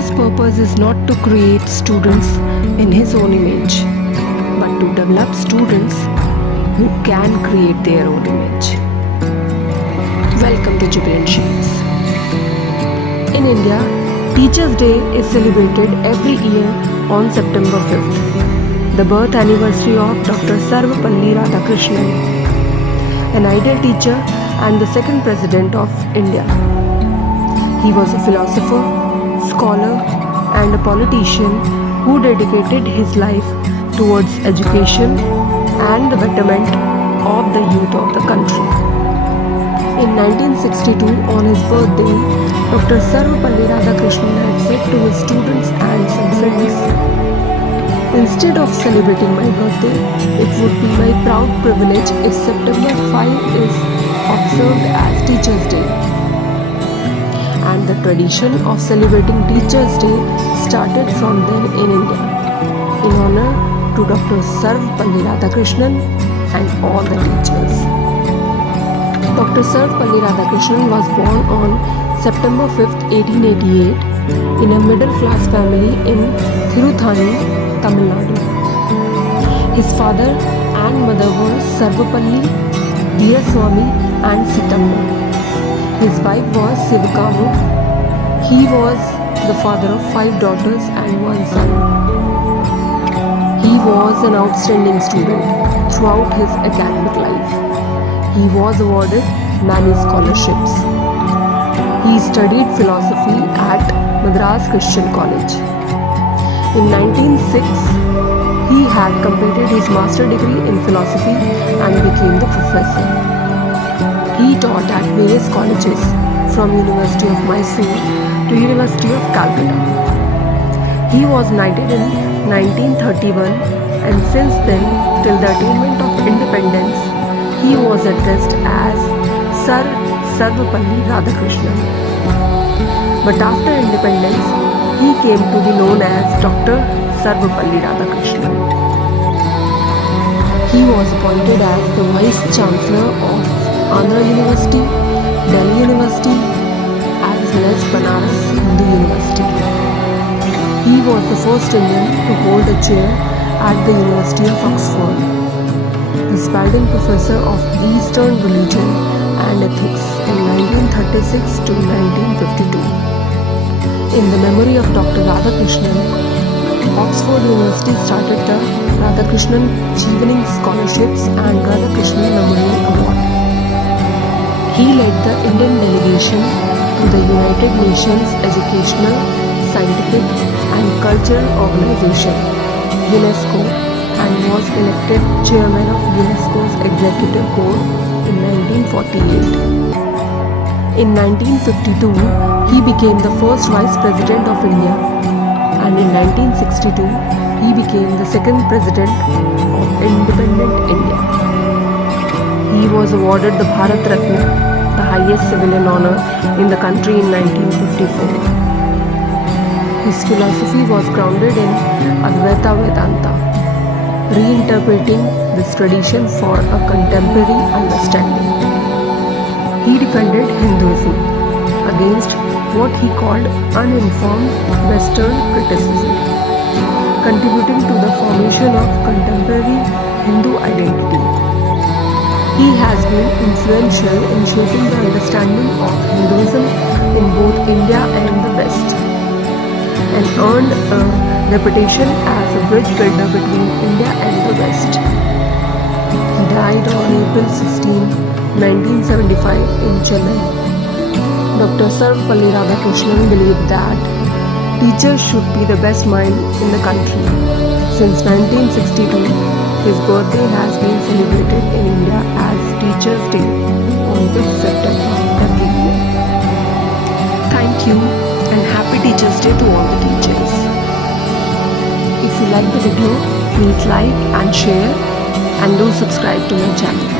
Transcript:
teacher's purpose is not to create students in his own image, but to develop students who can create their own image. Welcome to Jubilant Shades. In India, Teachers' Day is celebrated every year on September 5th, the birth anniversary of Dr. Sarvepalli Radhakrishnan, an ideal teacher and the second president of India. He was a philosopher, scholar, and a politician who dedicated his life towards education and the betterment of the youth of the country. In 1962, on his birthday, Dr. Sarvepalli Radhakrishnan had said to his students and some friends, "Instead of celebrating my birthday, it would be my proud privilege if September 5 is observed as Teachers' Day." And the tradition of celebrating Teachers' Day started from then in India, in honor to Dr. Sarvepalli Radhakrishnan and all the teachers. Dr. Sarvepalli Radhakrishnan was born on September 5th, 1888, in a middle-class family in Thiruthani, Tamil Nadu. His father and mother were Sarvepalli, Veeraswamy and Sitamma. His wife was Sivakamu. He was the father of 5 daughters and 1 son. He was an outstanding student throughout his academic life. He was awarded many scholarships. He studied philosophy at Madras Christian College. In 1906, he had completed his master degree in philosophy and became the professor. He taught at various colleges from University of Mysore to University of Calcutta. He was knighted in 1931 and since then till the attainment of independence he was addressed as Sir Sarvepalli Radhakrishnan. But after independence he came to be known as Dr. Sarvepalli Radhakrishnan. He was appointed as the Vice Chancellor of Andhra University, Delhi University, as well as Banaras Hindu University. He was the first Indian to hold a chair at the University of Oxford, presiding professor of Eastern Religion and Ethics in 1936 to 1952. In the memory of Dr. Radhakrishnan, Oxford University started the Radhakrishnan Chevening Scholarships and Radhakrishnan Memorial Award. He led the Indian delegation to the United Nations Educational, Scientific and Cultural Organization, UNESCO, and was elected chairman of UNESCO's Executive Board in 1948. In 1952, he became the first Vice President of India, and in 1962, he became the second President of independent India. He was awarded the Bharat Ratna, the highest civilian honor in the country in 1954. His philosophy was grounded in Advaita Vedanta, reinterpreting this tradition for a contemporary understanding. He defended Hinduism against what he called uninformed Western criticism, contributing to the formation of contemporary Hindu identity. He has been influential in shaping the understanding of Hinduism in both India and the West, and earned a reputation as a bridge builder between India and the West. He died on April 16, 1975 in Chennai. Dr. Sarvepalli Radhakrishnan believed that teachers should be the best mind in the country. Since 1962, his birthday has been celebrated in India as Teachers' Day on 5th September every year. Thank you and happy Teachers' Day to all the teachers. If you like the video, please like and share and do subscribe to my channel.